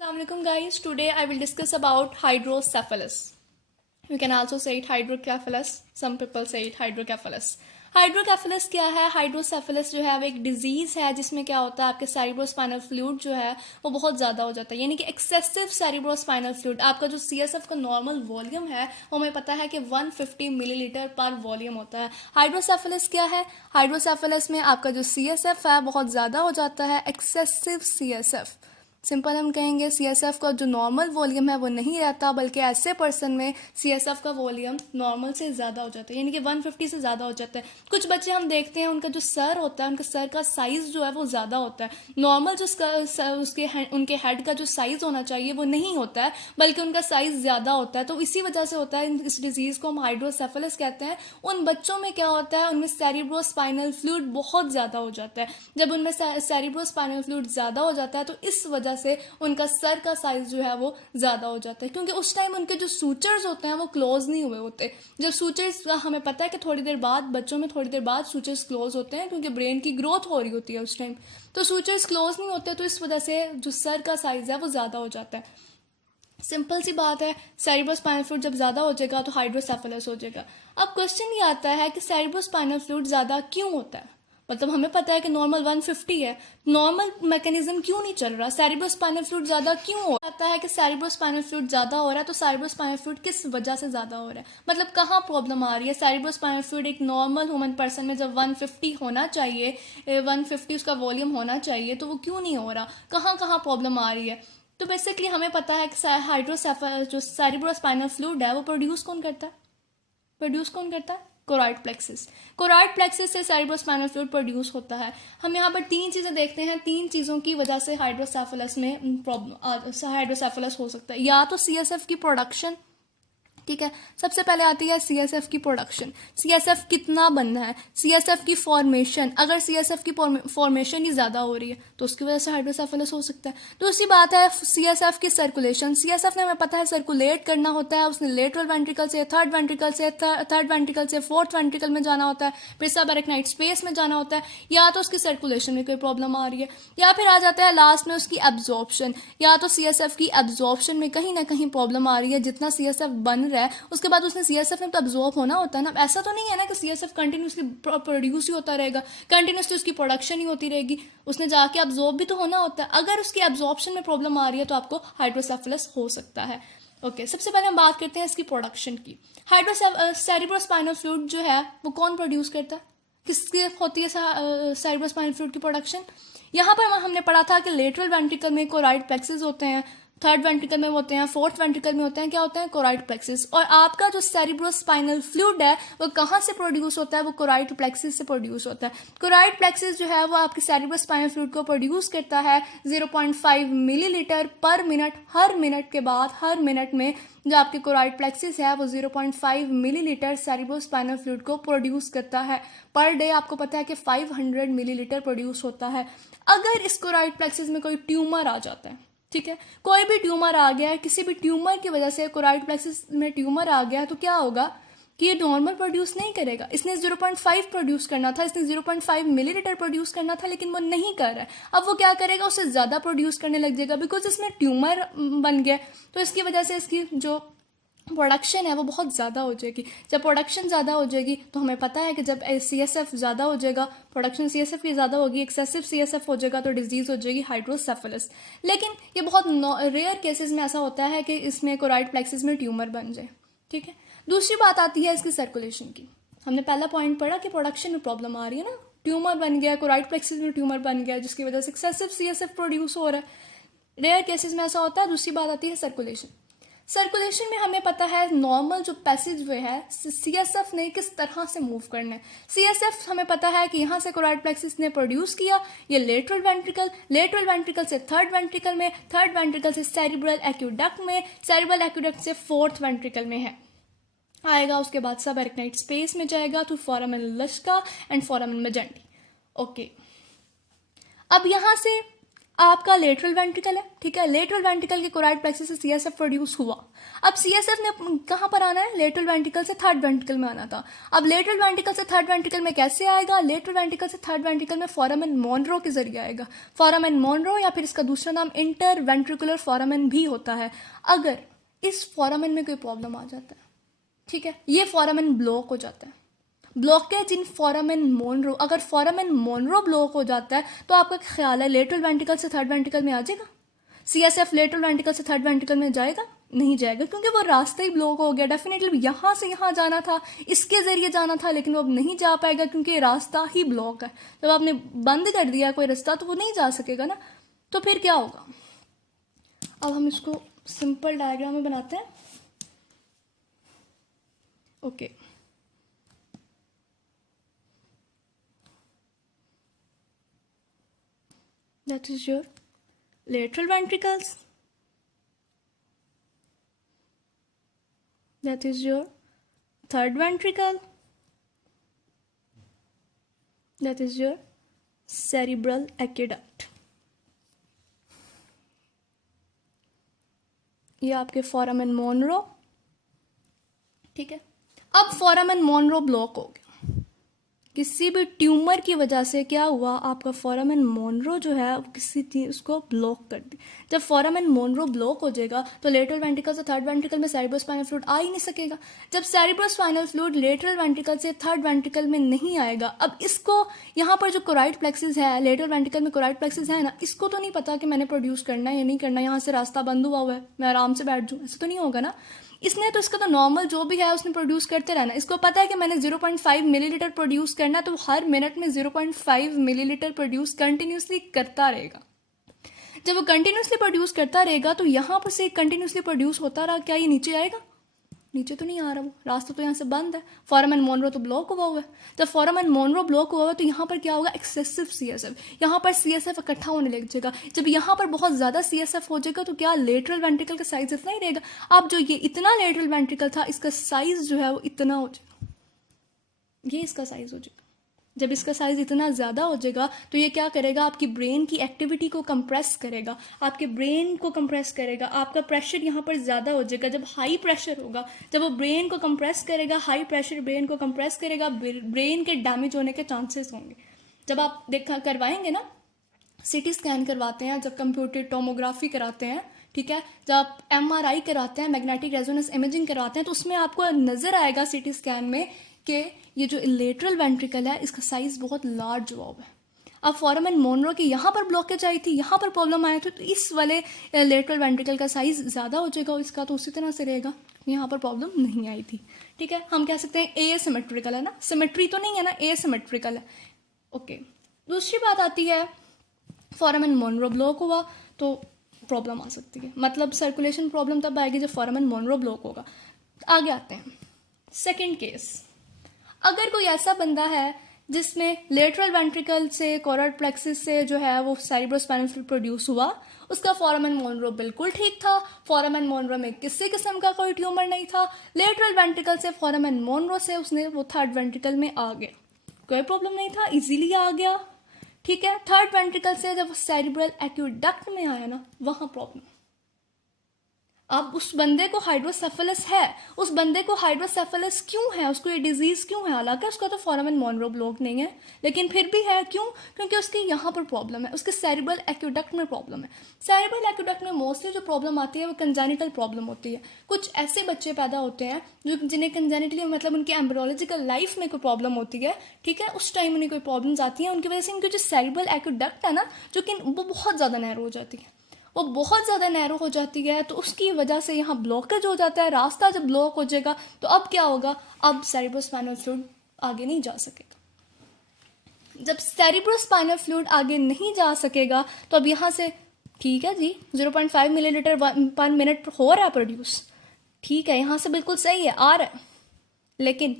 Assalamualaikum guys, today I will discuss about hydrocephalus. You can also say it hydrocephalus, some people say it hydrocephalus. Hydrocephalus क्या है? Hydrocephalus जो है वो एक disease है जिसमें क्या होता है, आपके सेरिब्रोस्पाइनल फ्लूइड जो है वो बहुत ज़्यादा हो जाता है, यानी कि एक्सेसिव सेरिब्रोस्पाइनल फ्लूइड। आपका जो सीएसएफ का नॉर्मल वॉल्यूम है वो हमें पता है कि 150 मिलीलीटर पर वॉल्यूम होता है। हाइड्रोसेफेलस क्या है? हाइड्रोसेफेलस में आपका जो सीएसएफ है बहुत ज़्यादा हो जाता है, एक्सेसिव सीएसएफ। सिंपल हम कहेंगे सीएसएफ का जो नॉर्मल वॉल्यूम है वो नहीं रहता, बल्कि ऐसे पर्सन में सीएसएफ का वॉल्यूम नॉर्मल से ज़्यादा हो जाता है, यानी कि 150 से ज़्यादा हो जाता है। कुछ बच्चे हम देखते हैं उनका जो सर होता है, उनका सर का साइज़ जो है वो ज़्यादा होता है। नॉर्मल जो उनके हेड का जो साइज़ होना चाहिए वो नहीं होता है, बल्कि उनका साइज़ ज़्यादा होता है। तो इसी वजह से होता है, इस डिजीज़ को हम हाइड्रोसेफेलस कहते हैं। उन बच्चों में क्या होता है, उनमें सेरिब्रोस्पाइनल फ्लूइड बहुत ज़्यादा हो जाता है। जब उनमें सेरिब्रोस्पाइनल फ्लूइड ज़्यादा हो जाता है तो इस वजह से उनका सर का साइज जो है वो ज़्यादा हो जाता है, क्योंकि उस टाइम उनके जो सूचर्स होते हैं वो क्लोज नहीं हुए होते। जब सूचर्स, हमें पता है कि थोड़ी देर बाद, बच्चों में थोड़ी देर बाद सूचर्स क्लोज होते हैं, क्योंकि ब्रेन की ग्रोथ हो रही होती है उस टाइम, तो सूचर्स क्लोज नहीं होते, तो इस वजह से जो सर का साइज है वो ज़्यादा हो जाता है। सिंपल सी बात है, सेरिब्रोस्पाइनल फ्लूइड जब ज़्यादा हो जाएगा तो हाइड्रोसेफेलस हो जाएगा। अब क्वेश्चन ये आता है कि सेरिब्रोस्पाइनल फ्लूइड ज़्यादा क्यों होता है? मतलब हमें पता है कि नॉर्मल 150 है, नॉर्मल मैकेनिज्म क्यों नहीं चल रहा, सेरिब्रोस्पाइनल फ्लूइड ज़्यादा क्यों हो आता है कि सेरिब्रोस्पाइनल फ्लूइड ज़्यादा हो रहा है? तो सेरिब्रोस्पाइनल फ्लूइड किस वजह से ज़्यादा हो रहा है, मतलब कहाँ प्रॉब्लम आ रही है? सेरिब्रोस्पाइनल फ्लूइड एक नॉर्मल ह्यूमन पर्सन में जब 150 होना चाहिए, 150 उसका वॉल्यूम होना चाहिए, तो वो क्यों नहीं हो रहा? कहाँ कहाँ प्रॉब्लम आ रही है? तो बेसिकली हमें पता है कि जो सेरिब्रोस्पाइनल फ्लूइड है वो प्रोड्यूस कौन करता है? Choroid plexus. कोराइड प्लेक्सिस से सेरिब्रोस्पाइनल फ्लूइड प्रोड्यूस होता है। हम यहाँ पर तीन चीज़ें देखते हैं, तीन चीज़ों की वजह से हाइड्रोसेफेलस में प्रॉब्लम, हाइड्रोसेफेलस हो सकता है। या तो सीएसएफ की प्रोडक्शन, ठीक है, सबसे पहले आती है सीएसएफ की प्रोडक्शन। सीएसएफ कितना बनना है, सीएसएफ की फॉर्मेशन, अगर सीएसएफ की फॉर्मेशन ही ज़्यादा हो रही है तो उसकी वजह से हाइड्रोसेफेलस हो सकता है। दूसरी बात है सीएसएफ की सर्कुलेशन। सीएसएफ ने हमें पता है सर्कुलेट करना होता है, उसने लेटरल वेंट्रिकल से थर्ड वेंट्रिकल से फोर्थ वेंट्रिकल में जाना होता है, फिर सब अरेक्नाइड स्पेस में जाना होता है। या तो उसकी सर्कुलेशन में कोई प्रॉब्लम आ रही है, या फिर आ जाता है लास्ट में उसकी एब्जॉर्प्शन। या तो सीएसएफ की एब्जॉर्प्शन में कहीं ना कहीं प्रॉब्लम आ रही है, जितना सीएसएफ बन है उसके बाद उसने सीएसएफ में तो अब्जॉर्ब होना होता है ना। ऐसा तो नहीं है ना कि सीएसएफ कंटिन्यूसली प्रोड्यूस ही होता रहेगा, कंटिन्यूसली उसकी प्रोडक्शन ही होती रहेगी, उसने जाके अब्जॉर्ब भी तो होना होता है। अगर उसकी अब्जॉर्प्शन में प्रॉब्लम आ रही है तो आपको हाइड्रोसेफेलस हो सकता है। ओके, सबसे पहले हम बात करते हैं इसकी प्रोडक्शन की। सेरिब्रोस्पाइनल फ्लूइड जो है वो कौन प्रोड्यूस करता है, किसकी होती है सेरिब्रोस्पाइनल फ्लूइड की प्रोडक्शन? यहाँ पर हमने पढ़ा था कि लेटरल वेंट्रिकल में कोराइड प्लेक्सिस होते हैं, थर्ड वेंट्रिकल में होते हैं, फोर्थ वेंट्रिकल में होते हैं, क्या होते हैं? Choroid plexus. और आपका जो सेरिब्रोस्पाइनल फ्लूइड है वो कहाँ से प्रोड्यूस होता है? वो कोराइड प्लेक्सिस से प्रोड्यूस होता है। कोराइड प्लेक्सिस जो है वो आपके सेरिब्रोस्पाइनल फ्लूइड को प्रोड्यूस करता है 0.5 मिलीलीटर पर मिनट। हर मिनट के बाद, हर मिनट में जो आपकी कोराइड प्लेक्सिस है वो 0.5 मिलीलीटर सेरिब्रोस्पाइनल फ्लूइड को प्रोड्यूस करता है। पर डे आपको पता है कि 500 मिलीलीटर प्रोड्यूस होता है। अगर इस कोराइड प्लेक्सिस में कोई ट्यूमर आ जाता है, ठीक है, कोई भी ट्यूमर आ गया है, किसी भी ट्यूमर की वजह से कोराइड प्लेक्सिस में ट्यूमर आ गया, तो क्या होगा कि ये नॉर्मल प्रोड्यूस नहीं करेगा। इसने 0.5 प्रोड्यूस करना था, इसने 0.5 मिलीलीटर प्रोड्यूस करना था, लेकिन वो नहीं कर रहा है। अब वो क्या करेगा, उससे ज़्यादा प्रोड्यूस करने लग जाएगा, बिकॉज इसमें ट्यूमर बन गया। तो इसकी वजह से इसकी जो प्रोडक्शन है वो बहुत ज़्यादा हो जाएगी। जब प्रोडक्शन ज़्यादा हो जाएगी तो हमें पता है कि जब सीएसएफ ज़्यादा हो जाएगा, प्रोडक्शन सीएसएफ की ज़्यादा होगी, एक्सेसिव सीएसएफ हो जाएगा, तो डिजीज़ हो जाएगी हाइड्रोसेफेलस। लेकिन ये बहुत रेयर केसेस में ऐसा होता है कि इसमें कोराइड प्लेक्सिस में ट्यूमर बन जाए, ठीक है। दूसरी बात आती है इसकी सर्कुलेशन की। हमने पहला पॉइंट पढ़ा कि प्रोडक्शन में प्रॉब्लम आ रही है ना, ट्यूमर बन गया, कोराइड प्लेक्सिस में ट्यूमर बन गया, जिसकी वजह से एक्सेसिव सीएसएफ प्रोड्यूस हो रहा है। रेयर केसेस में ऐसा होता है। दूसरी बात आती है सर्कुलेशन। सर्कुलेशन में हमें पता है नॉर्मल जो पैसेज वे है सीएसएफ ने किस तरह से मूव करना है। सीएसएफ हमें पता है कि यहाँ से कोराइड प्लेक्सिस ने प्रोड्यूस किया, ये लेटरल वेंट्रिकल से थर्ड वेंट्रिकल में, थर्ड वेंट्रिकल से सेरिब्रल एक्यूडक्ट में, सेरिब्रल एक्यूडक्ट से फोर्थ वेंट्रिकल में है आएगा। उसके बाद सब अरेक्नाइड स्पेस में जाएगा through foramen Luschka and foramen Magendie. Okay, अब यहाँ से आपका लेटरल वेंट्रिकल है, ठीक है, लेटरल वेंट्रिकल के कोराइड प्लेक्सिस से सीएसएफ प्रोड्यूस हुआ। अब CSF ने कहाँ पर आना है, लेटरल वेंट्रिकल से थर्ड वेंट्रिकल में आना था। अब लेटरल वेंट्रिकल से थर्ड वेंट्रिकल में कैसे आएगा, लेटरल वेंट्रिकल से थर्ड वेंट्रिकल में फोरामेन मोनरो के जरिए आएगा। फोरामेन मोनरो या फिर इसका दूसरा नाम इंटर वेंट्रिकुलर फोरामेन भी होता है। अगर इस फोरामेन में कोई प्रॉब्लम आ जाता है, ठीक है, ये फोरामेन ब्लॉक हो जाता है, ब्लॉकेज इन फोरामेन मोनरो, अगर फोरामेन मोनरो ब्लॉक हो जाता है तो आपका ख्याल है लेटरल वेंट्रिकल से थर्ड वेंट्रिकल में आ जाएगा? CSF लेटरल वेंट्रिकल से थर्ड वेंट्रिकल में जाएगा? नहीं जाएगा, क्योंकि वो रास्ता ही ब्लॉक हो गया। डेफिनेटली यहाँ से यहाँ जाना था, इसके जरिए जाना था, लेकिन वो अब नहीं जा पाएगा क्योंकि रास्ता ही ब्लॉक है। जब आपने बंद कर दिया कोई रास्ता तो वो नहीं जा सकेगा ना। तो फिर क्या होगा, अब हम इसको सिंपल डायग्राम में बनाते हैं। Okay, that is your lateral ventricles, that is your third ventricle, that is your cerebral aqueduct। ये आपके फोरामेन मोनरो, ठीक है। अब फोरामेन मोनरो ब्लॉक हो गया, किसी भी ट्यूमर की वजह से क्या हुआ, आपका फोरामेन मोनरो जो है किसी चीज उसको ब्लॉक कर दी। जब फोरामेन मोनरो ब्लॉक हो जाएगा तो लेटरल वेंट्रिकल से थर्ड वेंट्रिकल में सेरिब्रोस्पाइनल फ्लूइड आ ही नहीं सकेगा। जब सेरिब्रोस्पाइनल फ्लूइड लेटरल वेंट्रिकल से थर्ड वेंट्रिकल में नहीं आएगा, अब इसको यहाँ पर जो कोराइड प्लेक्सिस है, लेटरल वेंट्रिकल में कोराइड प्लेक्सिस है ना, इसको तो नहीं पता कि मैंने प्रोड्यूस करना है या नहीं करना, यहाँ से रास्ता बंद हुआ है, मैं आराम से बैठ जाऊँ, ऐसा तो नहीं होगा ना। इसने तो इसका तो नॉर्मल जो भी है उसने प्रोड्यूस करते रहना। इसको पता है कि मैंने 0.5 मिलीलीटर प्रोड्यूस करना है, तो हर मिनट में 0.5 मिलीलीटर प्रोड्यूस कंटिन्यूसली करता रहेगा। जब वो कंटिन्यूसली प्रोड्यूस करता रहेगा तो यहाँ पर से कंटिन्यूसली प्रोड्यूस होता रहा, क्या ये नीचे आएगा? नीचे तो नहीं आ रहा, वो रास्ता तो यहाँ से बंद है, फोरामेन मोनरो तो ब्लॉक हुआ हुआ है। जब फोरामेन मोनरो ब्लॉक हुआ हुआ है तो यहाँ पर क्या होगा, एक्सेसिव CSF, यहाँ पर CSF इकट्ठा होने लग जाएगा। जब यहाँ पर बहुत ज़्यादा CSF हो जाएगा तो क्या लेटरल वेंट्रिकल का साइज इतना ही रहेगा। अब जो ये इतना लेटरल वेंट्रिकल था, इसका साइज जो है वो इतना हो जाएगा, ये इसका साइज हो जाएगा। जब इसका साइज इतना ज़्यादा हो जाएगा तो ये क्या करेगा, आपकी ब्रेन की एक्टिविटी को कंप्रेस करेगा, आपके ब्रेन को कंप्रेस करेगा, आपका प्रेशर यहाँ पर ज़्यादा हो जाएगा। जब हाई प्रेशर होगा, जब वो ब्रेन को कंप्रेस करेगा, हाई प्रेशर ब्रेन को कंप्रेस करेगा, ब्रेन के डैमेज होने के चांसेस होंगे। जब आप देखा करवाएंगे ना, CT स्कैन करवाते हैं, जब कंप्यूटर टोमोग्राफी कराते हैं, ठीक है, जब आप MRI कराते हैं, मैग्नेटिक रेजोनेंस इमेजिंग करवाते हैं, तो उसमें आपको नज़र आएगा CT स्कैन में कि ये जो लेटरल वेंट्रिकल है इसका साइज बहुत लार्ज हुआ है। अब फोरामेन मोनरो की यहाँ पर ब्लॉकेज आई थी, यहाँ पर प्रॉब्लम आया था, तो इस वाले लेटरल वेंट्रिकल का साइज ज़्यादा हो जाएगा, इसका तो उसी तरह से रहेगा, यहाँ पर प्रॉब्लम नहीं आई थी, ठीक है। हम कह सकते हैं एसिमेट्रिकल है ना, सिमेट्री तो नहीं है ना, एसिमेट्रिकल है। ओके, दूसरी बात आती है, फोरामेन मोनरो ब्लॉक हुआ तो प्रॉब्लम आ सकती है, मतलब सर्कुलेशन प्रॉब्लम तब आएगी जब फोरामेन मोनरो ब्लॉक होगा। आगे आते हैं, सेकेंड केस, अगर कोई ऐसा बंदा है जिसमें लेटरल वेंट्रिकल से कोराइड प्लेक्सिस से जो है वो सेरिब्रोस्पाइनल फ्लूइड प्रोड्यूस हुआ, उसका फोरामेन मोनरो बिल्कुल ठीक था, फोरामेन मोनरो में किसी किस्म का कोई ट्यूमर नहीं था, लेटरल वेंट्रिकल से फोरामेन मोनरो से उसने वो थर्ड वेंट्रिकल में आ गया, कोई प्रॉब्लम नहीं था, इजीली आ गया, ठीक है। थर्ड वेंट्रिकल से जब सेरिब्रल एक्वेडक्ट में आया ना, वहाँ प्रॉब्लम। अब उस बंदे को हाइड्रोसेफेलस है, उस बंदे को हाइड्रोसेफेलस क्यों है, उसको ये डिजीज़ क्यों है, हालांकि उसका तो फोरामेन मोनरो ब्लॉक नहीं है, लेकिन फिर भी है, क्यों? क्योंकि उसके यहाँ पर प्रॉब्लम है, उसके सेरिब्रल एक्वेडक्ट में प्रॉब्लम है। सेरिब्रल एक्वेडक्ट में मोस्टली जो प्रॉब्लम आती है वो कंजेनिटल प्रॉब्लम होती है। कुछ ऐसे बच्चे पैदा होते हैं जो जिन्हें कंजेनिटली, मतलब उनकी एम्ब्रियोलॉजिकल लाइफ में कोई प्रॉब्लम होती है, ठीक है, उस टाइम उन्हें कोई प्रॉब्लम्स आती हैं, उनकी वजह से उनकी जो सेरिब्रल एक्वेडक्ट है ना, जो कि वो बहुत ज़्यादा नैरो हो जाती है, वो बहुत ज़्यादा नैरो हो जाती है, तो उसकी वजह से यहाँ ब्लॉकेज हो जाता है। रास्ता जब ब्लॉक हो जाएगा तो अब क्या होगा, अब सेरिब्रोस्पाइनल फ्लूइड आगे नहीं जा सकेगा। जब सेरिब्रोस्पाइनल फ्लूइड आगे नहीं जा सकेगा तो अब यहाँ से, ठीक है जी, 0.5 मिलीलीटर पर मिनट हो रहा है प्रोड्यूस, ठीक है, यहाँ से बिल्कुल सही है, आ रहा है, लेकिन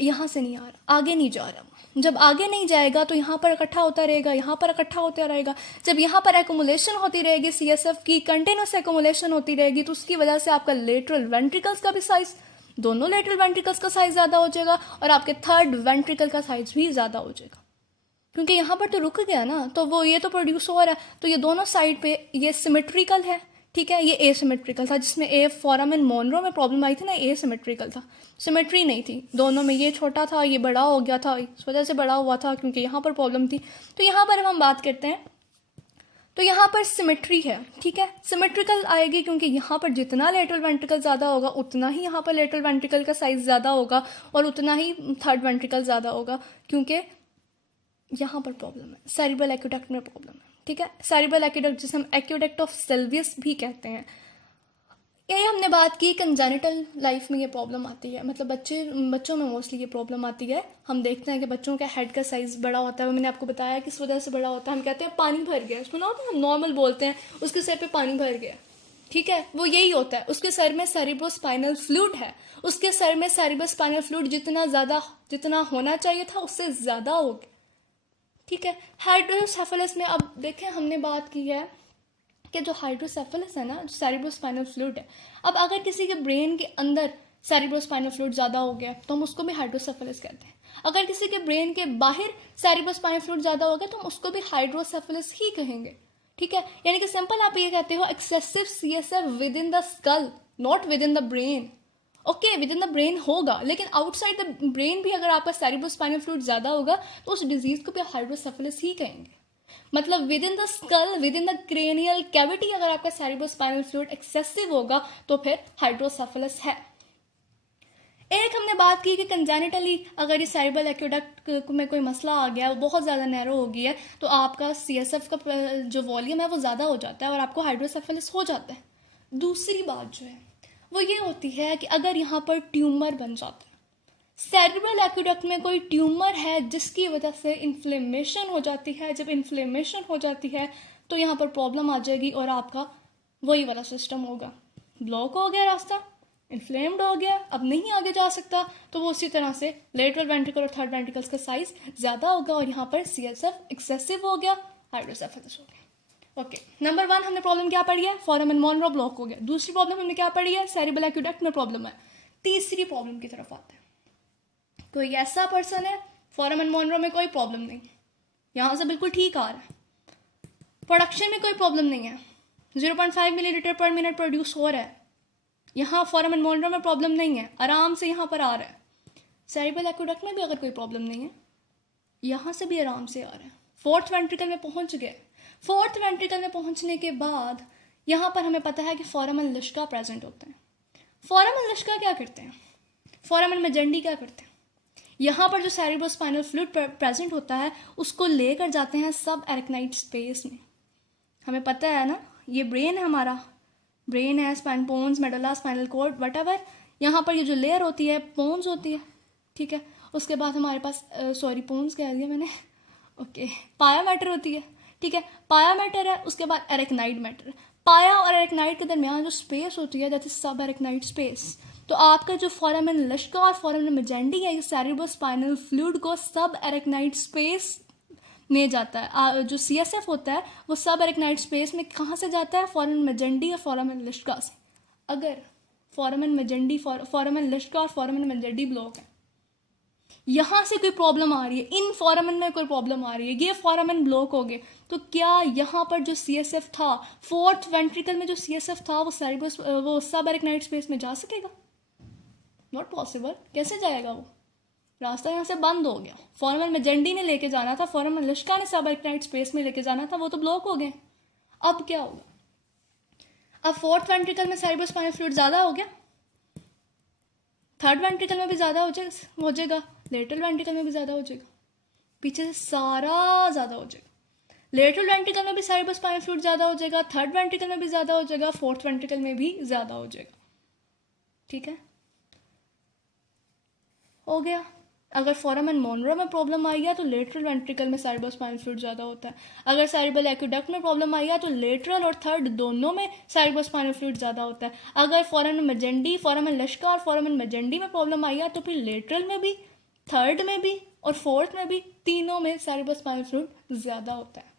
यहाँ से नहीं आ रहा, आगे नहीं जा रहा। जब आगे नहीं जाएगा तो यहाँ पर इकट्ठा होता रहेगा, यहाँ पर इकट्ठा होता रहेगा। जब यहाँ पर एक्युमुलेशन होती रहेगी, CSF की कंटिन्यूस एक्युमुलेशन होती रहेगी, तो उसकी वजह से आपका लेटरल वेंट्रिकल्स का भी साइज, दोनों लेटरल वेंट्रिकल्स का साइज ज़्यादा हो जाएगा और आपके थर्ड वेंट्रिकल का साइज भी ज़्यादा हो जाएगा, क्योंकि यहाँ पर तो रुक गया ना, तो वो ये तो प्रोड्यूस हो रहा है, तो ये दोनों साइड पे ये सिमेट्रिकल है, ठीक है, ये एसिमेट्रिकल था, जिसमें ए फोरामेन मोनरो में प्रॉब्लम आई थी ना, एसिमेट्रिकल था, सिमेट्री नहीं थी दोनों में, ये छोटा था ये बड़ा हो गया था, इस वजह से बड़ा हुआ था क्योंकि यहाँ पर प्रॉब्लम थी। तो यहाँ पर हम बात करते हैं, तो यहाँ पर सिमेट्री है, ठीक है, सिमेट्रिकल आएगी क्योंकि यहाँ पर जितना लेटरल वेंट्रिकल ज़्यादा होगा उतना ही यहाँ पर लेटरल वेंट्रिकल का साइज़ ज़्यादा होगा और उतना ही थर्ड वेंट्रिकल ज़्यादा होगा, क्योंकि यहाँ पर प्रॉब्लम है, सेरिब्रल एक्वेडक्ट में प्रॉब्लम है, ठीक है। सेरिब्रल एक्वेडक्ट जिसे हम एक्वेडक्ट ऑफ सिल्वियस भी कहते हैं, ये हमने बात की कंजेनिटल लाइफ में ये प्रॉब्लम आती है, मतलब बच्चों में मोस्टली ये प्रॉब्लम आती है। हम देखते हैं कि बच्चों का हेड का साइज़ बड़ा होता है, वो मैंने आपको बताया किस वजह से बड़ा होता है, हम कहते हैं पानी भर गया, सुना होता है, हम नॉर्मल बोलते हैं उसके सर पे पानी भर गया, ठीक है, वो यही होता है, उसके सर में सेरिब्रोस्पाइनल फ्लूइड है, उसके सर में सेरिब्रोस्पाइनल फ्लूइड जितना होना चाहिए था उससे ज़्यादा हो गया, ठीक है। हाइड्रोसेफेलस में अब देखें, हमने बात की है कि जो हाइड्रोसेफेलस है ना, जो सेरिब्रोस्पाइनल फ्लूइड है, अब अगर किसी के ब्रेन के अंदर सेरिब्रोस्पाइनल फ्लूइड ज़्यादा हो गया तो हम उसको भी हाइड्रोसेफेलस कहते हैं। अगर किसी के ब्रेन के बाहर सेरिब्रोस्पाइनल फ्लूइड ज़्यादा हो गया तो हम उसको भी हाइड्रोसेफेलस ही कहेंगे, ठीक है। यानी कि सिंपल आप ये कहते हो excessive CSF with in the skull, not with in the brain. Okay, with in the brain होगा, लेकिन आउटसाइड द ब्रेन भी अगर आपका सेरिब्रोस्पाइनल फ्लूइड ज़्यादा होगा तो उस डिजीज़ को भी हाइड्रोसेफेलस ही कहेंगे। मतलब with in the skull, with in the cranial cavity अगर आपका सेरिब्रोस्पाइनल फ्लूइड एक्सेसिव होगा तो फिर हाइड्रोसेफेलस है। एक हमने बात की कि कंजेनिटली अगर इस सेरिब्रल एक्वेडक्ट में कोई मसला आ गया, वो बहुत ज़्यादा नैरो हो गया है, तो आपका CSF का जो वॉल्यूम है वो ज़्यादा हो जाता है और आपको हाइड्रोसेफेलस हो जाता है। दूसरी बात जो है वो ये होती है कि अगर यहाँ पर ट्यूमर बन जाता है, सेरिब्रल एक्वेडक्ट में कोई ट्यूमर है जिसकी वजह से इन्फ्लेमेशन हो जाती है, जब इन्फ्लेमेशन हो जाती है तो यहाँ पर प्रॉब्लम आ जाएगी और आपका वही वाला सिस्टम होगा, ब्लॉक हो गया रास्ता, इन्फ्लेम्ड हो गया, अब नहीं आगे जा सकता, तो वो उसी तरह से लेटरल वेंट्रिकल और थर्ड वेंट्रिकल्स का साइज ज़्यादा होगा और यहाँ पर CSF एक्सेसिव हो गया, हाइड्रोसेफेलस हो गया। ओके, नंबर 1 हमने प्रॉब्लम क्या पढ़ी है, फोरामेन मोनरो ब्लॉक हो गया। दूसरी प्रॉब्लम हमने क्या पढ़ी है, सेरिब्रल एक्वेडक्ट में प्रॉब्लम है। तीसरी प्रॉब्लम की तरफ आते हैं, कोई ऐसा पर्सन है फोरामेन मोनरो में कोई प्रॉब्लम नहीं, यहाँ से बिल्कुल ठीक आ रहा है, प्रोडक्शन में कोई प्रॉब्लम नहीं है, 0.5 मिलीलीटर पर मिनट प्रोड्यूस हो रहा है, यहाँ फोरामेन मोनरो में प्रॉब्लम नहीं है, आराम से यहाँ पर आ रहा है। सेरिब्रल एक्वेडक्ट में भी अगर कोई प्रॉब्लम नहीं है, यहाँ से भी आराम से आ रहा है, फोर्थ वेंट्रिकल में पहुँच गए। फोर्थ वेंट्रिकल में पहुँचने के बाद यहाँ पर हमें पता है कि फोरामेन लिस्का प्रेजेंट होते हैं। फोरामेन लिस्का क्या करते हैं, फोरामेन मेजेंडी क्या करते हैं, यहाँ पर जो सेरिब्रोस्पाइनल फ्लूइड प्रेजेंट होता है उसको लेकर जाते हैं सब एरेक्नाइड स्पेस में। हमें पता है ना, ये ब्रेन है हमारा, ब्रेन है, spine pons, medulla, spinal cord, whatever, यहाँ पर ये जो लेयर होती है पोन्स होती है, ठीक है। उसके बाद हमारे पास पोन्स कह दिया मैंने, ओके, पाया मैटर होती है, ठीक है, पाया मैटर है, उसके बाद एरेक्नाइड मैटर। पाया और एरेक्नाइड के दरमियान जो स्पेस होती है दैट इज सब एरेक्नाइड स्पेस। तो आपका जो फोरामेन लिस्का और फोरामेन मेजेंडी है, ये सेरिब्रोस्पाइनल फ्लूइड को सब एरेक्नाइड स्पेस में जाता है। जो CSF होता है वो सब एरेक्नाइड स्पेस में कहाँ से जाता है, फोरामेन मेजेंडी और फोरामेन लिस्का से। अगर फोरामेन मेजेंडी, फोरामेन लिस्का और फोरामेन मेजेंडी ब्लॉक है, यहाँ से कोई प्रॉब्लम आ रही है, इन फोरामेन में कोई प्रॉब्लम आ रही है, ये फोरामेन ब्लॉक हो गए, तो क्या यहाँ पर जो CSF था, फोर्थ वेंट्रिकल में जो CSF था वो सब एरेक्नाइड स्पेस में जा सकेगा? Not possible. कैसे जाएगा वो, रास्ता यहाँ से बंद हो गया। फोरामेन मेजेंडी ने लेके जाना था, फोरामेन लिस्का ने सब एरेक्नाइड स्पेस में लेके जाना था, वो तो ब्लॉक हो गए। अब क्या होगा, अब फोर्थ वेंट्रिकल में सेरिब्रोस्पाइनल फ्लूइड ज़्यादा हो गया, थर्ड वेंट्रिकल में भी ज़्यादा हो जाएगा, लेटरल वेंट्रिकल में भी ज़्यादा हो जाएगा, पीछे से सारा ज़्यादा हो जाएगा। लेटरल वेंट्रिकल में भी सेरिब्रोस्पाइनल फ्लूइड ज़्यादा हो जाएगा, थर्ड वेंट्रिकल में भी ज़्यादा हो जाएगा, फोर्थ वेंट्रिकल में भी ज़्यादा हो जाएगा, ठीक है, हो गया। अगर फोरामेन मोनरो में प्रॉब्लम आई है तो लेटरल वेंट्रिकल में सेरिब्रोस्पाइनल फ्लूइड ज़्यादा होता है। अगर सेरिब्रल एक्वेडक्ट में प्रॉब्लम आई है तो लेटरल और थर्ड दोनों में सेरिब्रोस्पाइनल फ्लूइड ज़्यादा होता है। अगर फोरामेन मेजेंडी, फोरामेन लिस्का और फोरामेन मेजेंडी में प्रॉब्लम आई है तो फिर लेटरल में भी, थर्ड में भी और फोर्थ में भी, तीनों में सेरिब्रोस्पाइनल फ्लूइड ज़्यादा होता है।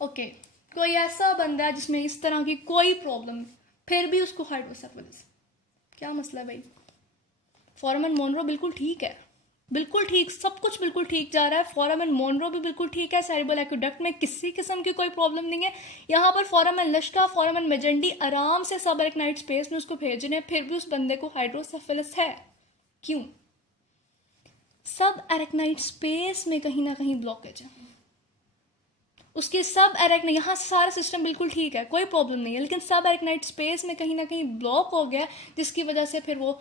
ओके, कोई ऐसा बंदा है जिसमें इस तरह की कोई प्रॉब्लम फिर भी उसको हाइड्रोसेफेलस, क्या मसला है भाई? फोरामेन मोनरो बिल्कुल ठीक है, बिल्कुल ठीक, सब कुछ बिल्कुल ठीक जा रहा है। फोरामेन मोनरो भी बिल्कुल ठीक है। सेरेब्रल एक्वेडक्ट में किसी किस्म की कोई प्रॉब्लम नहीं है। यहाँ पर फोरामेन लश्का, फोरामेन मेजेंडी आराम से सब एरेक्नाइड स्पेस में उसको भेज रहे हैं, फिर भी उस बंदे को हाइड्रोसेफेलस है। क्यों? सब एरेक्नाइड स्पेस में कहीं ना कहीं ब्लॉकेज है उसके। सब एरेक्नाइड, यहाँ से सारा सिस्टम बिल्कुल ठीक है, कोई प्रॉब्लम नहीं है, लेकिन सब एरेक्नाइड स्पेस में कहीं ना कहीं ब्लॉक हो गया, जिसकी वजह से फिर वो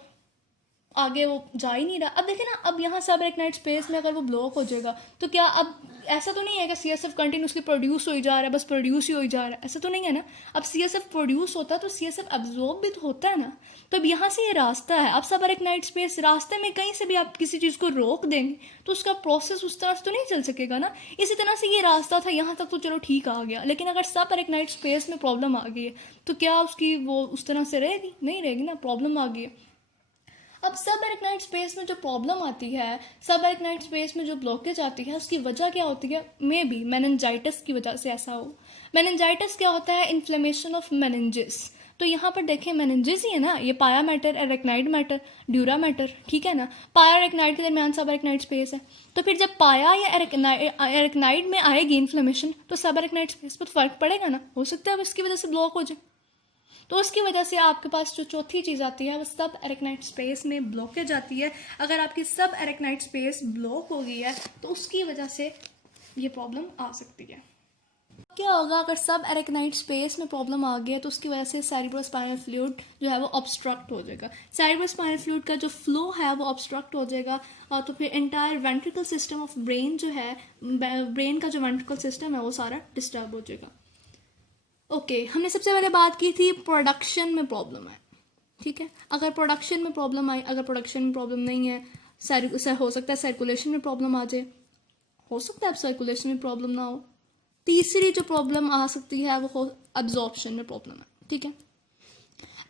आगे वो जा ही नहीं रहा। अब देखें ना, अब यहाँ सब एरेक्नाइड स्पेस में अगर वो ब्लॉक हो जाएगा तो क्या, अब ऐसा तो नहीं है कि सीएसएफ कंटिन्यूसली प्रोड्यूस हो ही जा रहा है, बस प्रोड्यूस ही हो ही जा रहा है, ऐसा तो नहीं है ना। अब सीएसएफ प्रोड्यूस होता है तो सीएसएफ एब्जॉर्ब भी तो होता है ना। तो अब यहाँ से ये रास्ता है, अब सब एरेक्नाइड स्पेस रास्ते में कहीं से भी आप किसी चीज़ को रोक देंगे तो उसका प्रोसेस उस तरह से तो नहीं चल सकेगा ना। इसी तरह से ये रास्ता था, यहाँ तक तो चलो ठीक आ गया, लेकिन अगर सब एरेक्नाइड स्पेस में प्रॉब्लम आ गई है तो क्या उसकी वो उस तरह से रहेगी? नहीं रहेगी ना, प्रॉब्लम आ गई है। अब सब एरेक्नाइड स्पेस में जो प्रॉब्लम आती है, सब एरेक्नाइड स्पेस में जो ब्लॉकेज आती है, उसकी वजह क्या होती है? मे बी मेनिंजाइटिस की वजह से ऐसा हो। मेनिंजाइटिस क्या होता है? Inflammation of meninges. तो यहाँ पर देखें, मेनिंजिस ही है ना, ये पाया matter, arachnid matter, dura mater, ठीक है ना। पाया एरेक्नाइड के दरमियान सब एरेक्नाइड स्पेस है, तो फिर जब पाया या एरेक्नाइड में आएगी इन्फ्लेमेशन तो सब एरेक्नाइड स्पेस पर फर्क पड़ेगा ना। हो सकता है इसकी वजह से ब्लॉक हो जाए, तो उसकी वजह से आपके पास जो चौथी चीज़ आती है वो सब एरेक्नाइड स्पेस में ब्लॉकेज आती है। अगर आपकी सब एरेक्नाइड स्पेस ब्लॉक हो गई है तो उसकी वजह से ये प्रॉब्लम आ सकती है। क्या होगा अगर सब एरेक्नाइड स्पेस में प्रॉब्लम आ गया? तो उसकी वजह से सेरिब्रोस्पाइनल फ्लूइड जो है वो ऑब्स्ट्रक्ट हो जाएगा। सेरिब्रोस्पाइनल फ्लूइड का जो फ्लो है वो ऑब्स्ट्रक्ट हो जाएगा, और तो फिर entire ventricle system of brain जो है, ब्रेन का जो वेंट्रिकल सिस्टम है वो सारा डिस्टर्ब हो जाएगा। ओके, हमने सबसे पहले बात की थी प्रोडक्शन में प्रॉब्लम है, ठीक है। अगर प्रोडक्शन में प्रॉब्लम आई, अगर प्रोडक्शन में प्रॉब्लम नहीं है, हो सकता है सर्कुलेशन में प्रॉब्लम आ जाए, हो सकता है अब सर्कुलेशन में प्रॉब्लम ना हो। तीसरी जो प्रॉब्लम आ सकती है वो अब्जॉर्प्शन में प्रॉब्लम है, ठीक है।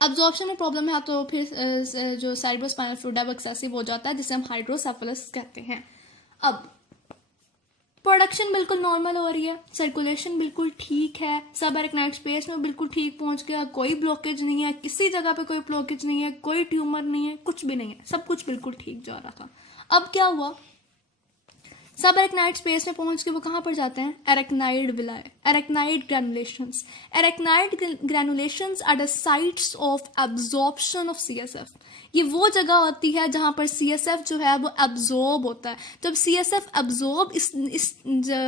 अब्जॉर्प्शन में प्रॉब्लम है तो फिर जो सेरिब्रोस्पाइनल फ्लूइड है वो एक्सेसिव हो जाता है, जिसे हम हाइड्रोसेफेलस कहते हैं। अब प्रोडक्शन बिल्कुल नॉर्मल हो रही है, सर्कुलेशन बिल्कुल ठीक है, सब एरेक्नाइड स्पेस में बिल्कुल ठीक पहुंच गया, कोई ब्लॉकेज नहीं है, किसी जगह पे कोई ब्लॉकेज नहीं है, कोई ट्यूमर नहीं है, कुछ भी नहीं है, सब कुछ बिल्कुल ठीक जा रहा था। अब क्या हुआ? सब एरेक्नाइड स्पेस में पहुंच के वो कहाँ पर जाते हैं? Arachnoid villi, arachnoid granulations. Arachnoid granulations are the sites of absorption of CSF. ये वो जगह होती है जहाँ पर सीएसएफ जो है वो एब्जॉर्ब होता है। जब सीएसएफ एब्जॉर्ब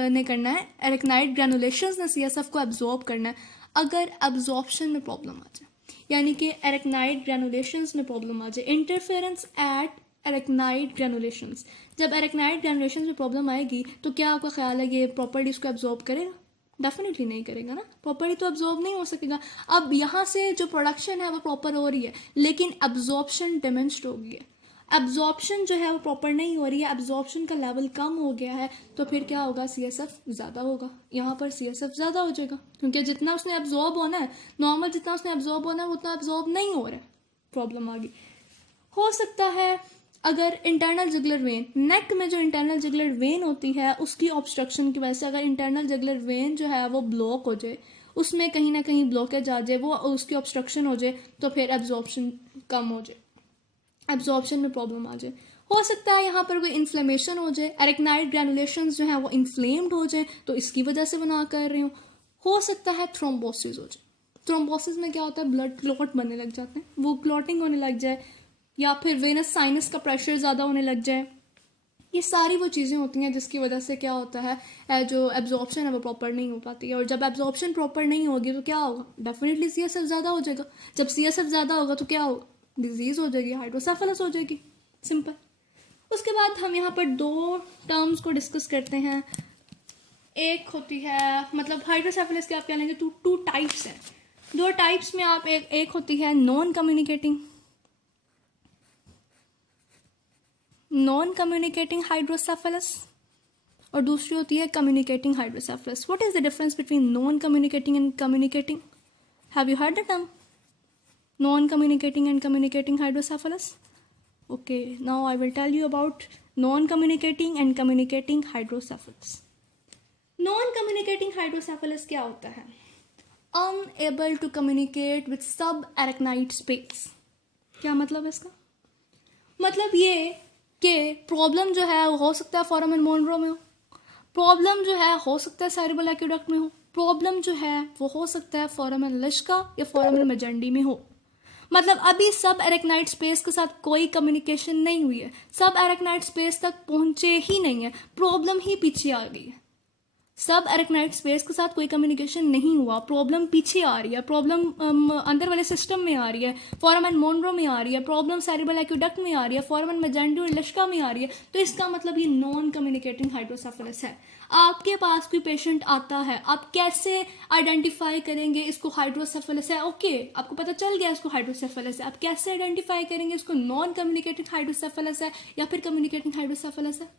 ने करना है, एरेक्नाइड ग्रैनुलेशंस ने सीएसएफ को एब्जॉर्ब करना है। अगर एब्जॉर्प्शन में प्रॉब्लम आ जाए, यानी कि एरेक्नाइड ग्रैनुलेशंस में प्रॉब्लम आ जाए, इंटरफेरेंस एट एरेक्नाइड ग्रैनुलेशंस, जब एरेक्नाइड ग्रैनुलेशंस में प्रॉब्लम आएगी तो क्या आपका ख्याल है ये प्रॉपर्ली इसको एब्जॉर्ब करेगा? डेफिनेटली नहीं करेगा ना, प्रॉपर्ली तो एब्जॉर्ब नहीं हो सकेगा। अब यहाँ से जो प्रोडक्शन है वो प्रॉपर हो रही है, लेकिन एब्जॉर्प्शन डिमिनिश्ड हो गई है। एब्जॉर्प्शन जो है वो प्रॉपर नहीं हो रही है, एब्जॉर्प्शन का लेवल कम हो गया है, तो फिर क्या होगा? सीएसएफ ज़्यादा होगा, यहाँ पर सीएसएफ ज़्यादा हो जाएगा, क्योंकि जितना उसने एब्जॉर्ब होना है, नॉर्मल जितना उसने एब्जॉर्ब होना है उतना एब्जॉर्ब नहीं हो रहा है, प्रॉब्लम आ गई। हो सकता है अगर इंटरनल जुगुलर वेन, नेक में जो इंटरनल जुगुलर वेन होती है उसकी ऑब्स्ट्रक्शन की वजह से अगर इंटरनल जुगुलर वेन जो है वो ब्लॉक हो जाए, उसमें कहीं ना कहीं ब्लॉकेज आ जाए, वो उसकी ऑब्स्ट्रक्शन हो जाए, तो फिर एब्जॉर्प्शन कम हो जाए, एब्जॉर्प्शन में प्रॉब्लम आ जाए। हो सकता है यहाँ पर कोई इन्फ्लेमेशन हो जाए, एरेक्नाइड ग्रैनुलेशंस जो है वो इन्फ्लेम्ड हो जाए, तो इसकी वजह से वो ना कर रही हूँ। हो सकता है थ्रोम्बोसिस हो जाए। थ्रोम्बोसिस में क्या होता है? ब्लड क्लॉट बनने लग जाते हैं, वो क्लॉटिंग होने लग जाए, या फिर वेनस साइनस का प्रेशर ज़्यादा होने लग जाए। ये सारी वो चीज़ें होती हैं जिसकी वजह से क्या होता है, जो एब्जॉर्प्शन है वो प्रॉपर नहीं हो पाती है। और जब एब्जॉर्प्शन प्रॉपर नहीं होगी तो क्या होगा? डेफिनेटली सीएसएफ ज़्यादा हो जाएगा। जब सीएसएफ ज़्यादा होगा तो क्या होगा? डिजीज़ हो जाएगी, हाइड्रोसेफेलस हो जाएगी, सिंपल। उसके बाद हम यहाँ पर दो टर्म्स को डिस्कस करते हैं। एक होती है, मतलब हाइड्रोसेफेलस के आप क्या लेंगे, टू टाइप्स हैं। दो टाइप्स में आप एक होती है नॉन कम्युनिकेटिंग हाइड्रोसेफेलस, और दूसरी होती है communicating hydrocephalus. What is the difference between non communicating and communicating? Have you heard the term non communicating and communicating hydrocephalus? Okay, now I will tell you about non communicating and communicating hydrocephalus. Non communicating hydrocephalus क्या होता है? Unable to communicate with sub arachnoid space. क्या मतलब है इसका? मतलब ये कि प्रॉब्लम जो है वो हो सकता है फोरामेन मोनरो में हो, प्रॉब्लम जो है हो सकता है सेरेब्रल एक्वेडक्ट में हो, प्रॉब्लम जो है वो हो सकता है फोरामेन लिश्का या फोरामेन मेजेंडी में हो। मतलब अभी सब एरेक्नाइड स्पेस के साथ कोई कम्युनिकेशन नहीं हुई है, सब एरेक्नाइड स्पेस तक पहुंचे ही नहीं है, प्रॉब्लम ही पीछे आ गई है। सब एरेक्नाइड स्पेस के साथ कोई कम्युनिकेशन नहीं हुआ, प्रॉब्लम पीछे आ रही है, प्रॉब्लम अंदर वाले सिस्टम में आ रही है, फोरामेन मोनरो में आ रही है, प्रॉब्लम सेरेब्रल एक्वेडक्ट में आ रही है, फोरामेन मेजेंडी और लिश्का में आ रही है। तो इसका मतलब ये नॉन कम्युनिकेटिंग हाइड्रोसेफेलस है। आपके पास कोई पेशेंट आता है, आप कैसे आइडेंटिफाई करेंगे इसको हाइड्रोसेफेलस है? ओके, आपको पता चल गया इसको हाइड्रोसेफेलस है, आप कैसे आइडेंटिफाई करेंगे इसको नॉन कम्युनिकेटिंग हाइड्रोसेफेलस है या फिर कम्युनिकेटिंग हाइड्रोसेफेलस है?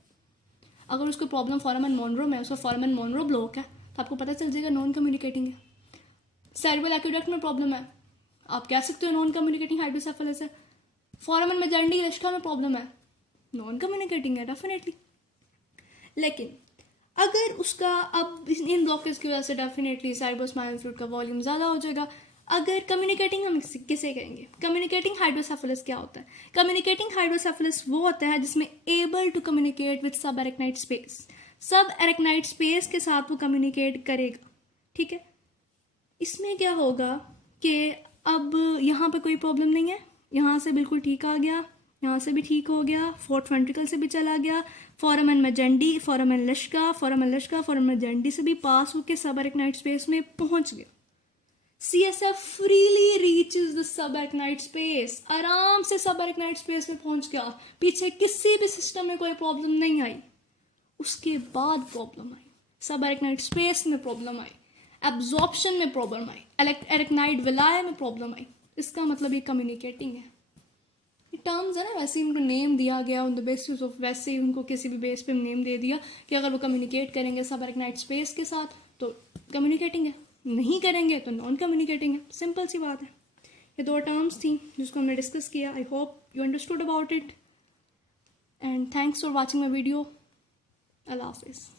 अगर उसको प्रॉब्लम फोरामेन मोनरो में, उसका फोरामेन मोनरो ब्लॉक है, तो आपको पता चल जाएगा नॉन कम्युनिकेटिंग है। सेरेब्रल एक्वेडक्ट में प्रॉब्लम है, आप कह सकते हो नॉन कम्युनिकेटिंग हाइड्रोसेफेलस है। फोरामेन मेजेंडी लिश्का में प्रॉब्लम है, नॉन कम्युनिकेटिंग है डेफिनेटली। लेकिन अगर उसका अब इन ब्लॉकेज की वजह से डेफिनेटली सेरेब्रोस्पाइनल फ्लूइड का वॉल्यूम ज़्यादा हो जाएगा। अगर कम्युनिकेटिंग हम किसे कहेंगे? कम्युनिकेटिंग हाइड्रोसेफेलस क्या होता है? कम्युनिकेटिंग हाइड्रोसेफेलस वो होता है जिसमें एबल टू कम्युनिकेट विद सब एरेक्नाइड स्पेस, सब एरेक्नाइड स्पेस के साथ वो कम्युनिकेट करेगा। ठीक है, इसमें क्या होगा कि अब यहाँ पर कोई प्रॉब्लम नहीं है, यहाँ से बिल्कुल ठीक आ गया, यहाँ से भी ठीक हो गया, फोर्थ वेंट्रिकल से भी चला गया, फोरामेन मेजेंडी, फोरामेन लिश्का, फोरामेन मेजेंडी से भी पास होकर सब एरेक्नाइड स्पेस में पहुंच गया। CSF freely reaches the subarachnoid space, आराम से subarachnoid स्पेस में पहुंच गया, पीछे किसी भी सिस्टम में कोई प्रॉब्लम नहीं आई। उसके बाद प्रॉब्लम आई, subarachnoid स्पेस में प्रॉब्लम आई, एब्जॉर्प्शन में प्रॉब्लम आई, एरेक्नाइड विलाय में प्रॉब्लम आई। इसका मतलब ये कम्युनिकेटिंग है। ये टर्म्स है ना, वैसे ही उनको नेम दिया गया ऑन द बेसिस ऑफ, वैसे ही उनको किसी भी बेस पे नेम दे दिया कि अगर वो कम्युनिकेट करेंगे subarachnoid स्पेस के साथ तो कम्युनिकेटिंग है, नहीं करेंगे तो नॉन कम्युनिकेटिंग है। सिंपल सी बात है। ये दो टर्म्स थी जिसको हमने डिस्कस किया। I hope you understood about it and thanks for watching my video. अल्लाह हाफिज़।